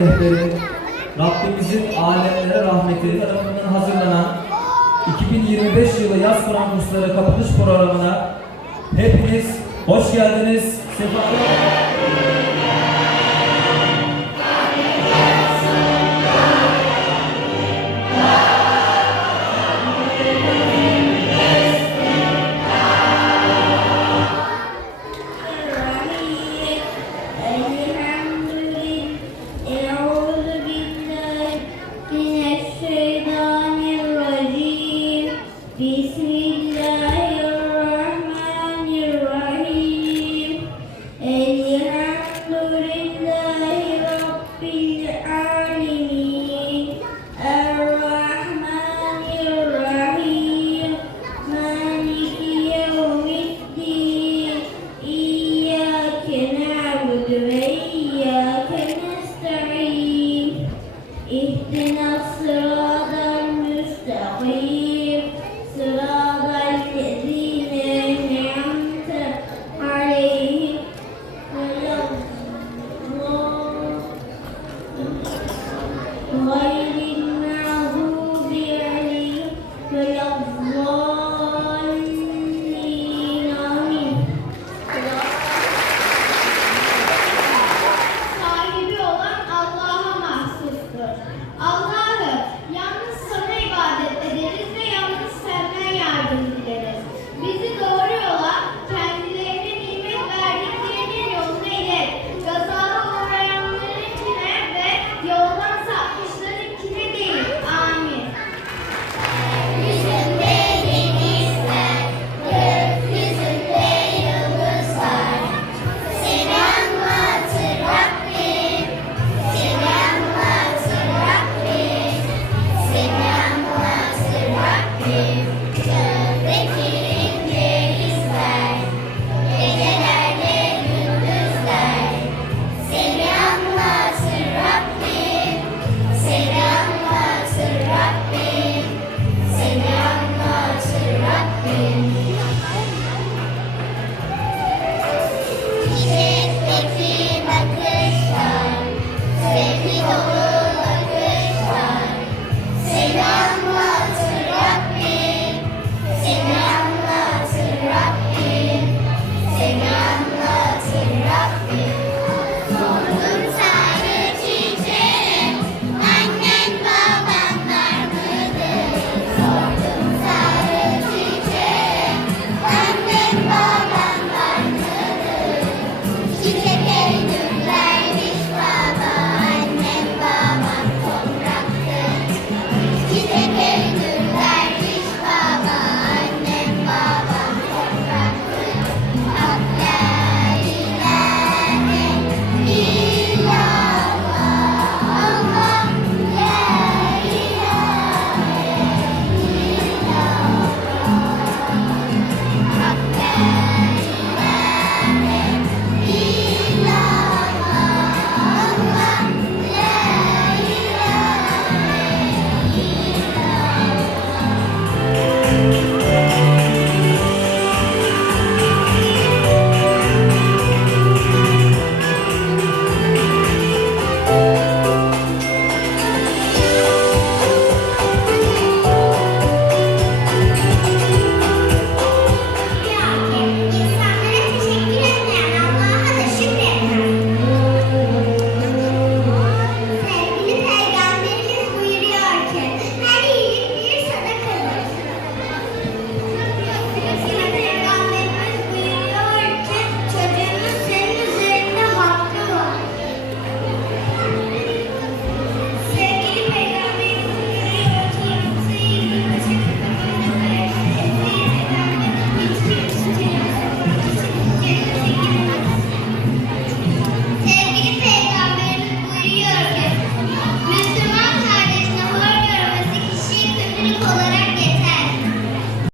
rehberi, Rabbimizin alemlere rahmeti tarafından hazırlanan 2025 yılı yaz Kur'an kursları kapatış programına hepiniz hoş geldiniz. Sefalar. Then